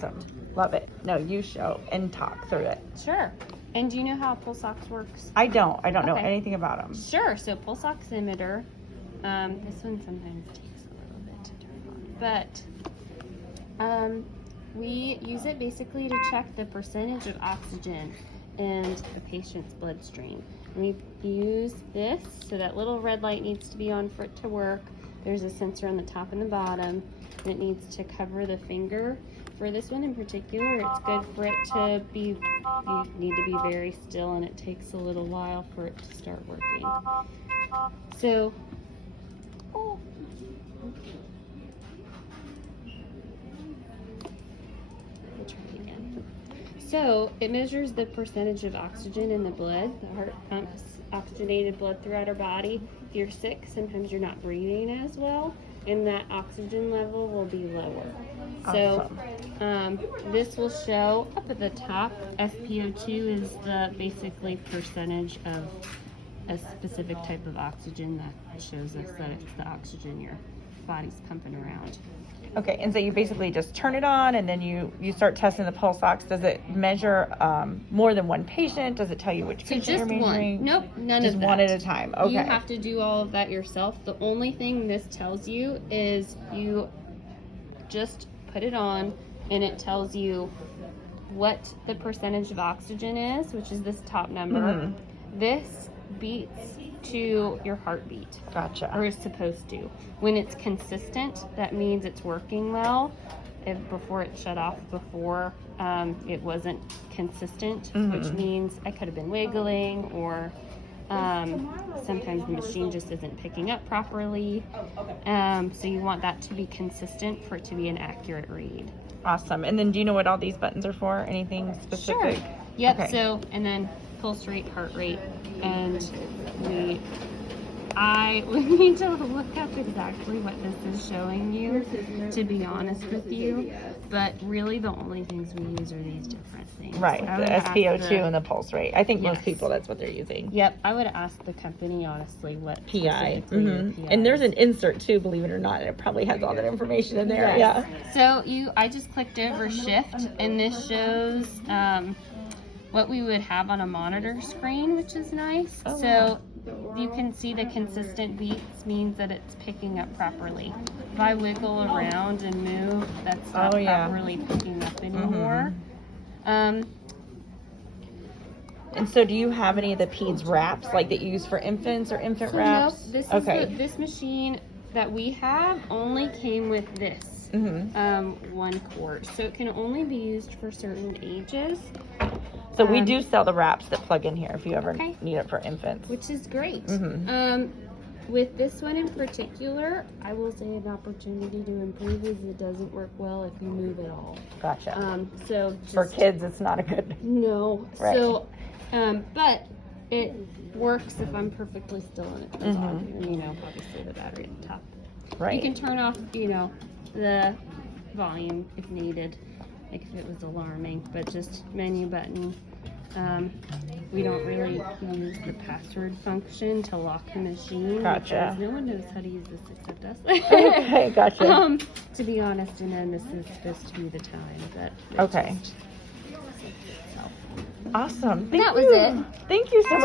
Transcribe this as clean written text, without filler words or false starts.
Awesome. Love it. No, you show and talk through it. Sure. And do you know how pulse ox works? I don't know Okay. anything about them. Sure. So pulse oximeter. This one sometimes takes a little bit to turn on, but we use it basically to check the percentage of oxygen in the patient's bloodstream. We use this, so that little red light needs to be on for it to work. There's a sensor on the top and the bottom, and it needs to cover the finger. For this one in particular, it's good for it to be, you need to be very still, and it takes a little while for it to start working. So, we'll try it again. So, it measures the percentage of oxygen in the blood. The heart pumps oxygenated blood throughout our body. If you're sick, sometimes you're not breathing as well, and that oxygen level will be lower. So this will show up at the top. SpO2 is the basically percentage of a specific type of oxygen that shows us that it's the oxygen your body's pumping around. Okay, and so you basically just turn it on, and then you start testing the pulse ox. Does it measure more than one patient? Does it tell you which patient you're measuring? One. Nope, none just of that. Just one at a time. Okay. You have to do all of that yourself. The only thing this tells you is you just put it on, and it tells you what the percentage of oxygen is, which is this top number. Mm-hmm. This beats to your heartbeat. Gotcha. Or is supposed to. When it's consistent, that means it's working well. If before it shut off before, it wasn't consistent, mm-hmm. which means I could have been wiggling, or sometimes the machine just isn't picking up properly. So you want that to be consistent for it to be an accurate read. Awesome. And then do you know what all these buttons are for? Anything specific? Sure. Yep. Okay. So, and then pulse rate, heart rate, and we need to look up exactly what this is showing you, to be honest with you. But really the only things we use are these different things. Right, the SpO2 and the pulse rate. I think yes. most people, that's what they're using. Yep, I would ask the company, honestly, what PI. Mm-hmm. And there's an insert too, believe it or not, and it probably has all that information in there. Yes. Yeah. So I just clicked over shift, and this shows what we would have on a monitor screen, which is nice. Oh, so you can see the consistent beats means that it's picking up properly. If I wiggle around and move, that's not properly picking up anymore. Mm-hmm. And so do you have any of the PEDS wraps like that you use for infants or infant wraps? Nope. This machine that we have only came with this one quart. So it can only be used for certain ages. So we do sell the wraps that plug in here if you ever need it for infants. Which is great. Mm-hmm. With this one in particular, I will say an opportunity to improve is it doesn't work well if you move at all. Gotcha. So just, for kids, it's not a good. No. Right. So, but it works if I'm perfectly still and it goes on. And obviously the battery at the top. Right. You can turn off, the volume if needed, like if it was alarming, but just menu button. We don't really use the password function to lock the machine. Gotcha. Because no one knows how to use this except us. Okay, gotcha. To be honest, and then this is supposed to be the time that. Okay. Awesome. That was it. Thank you so much.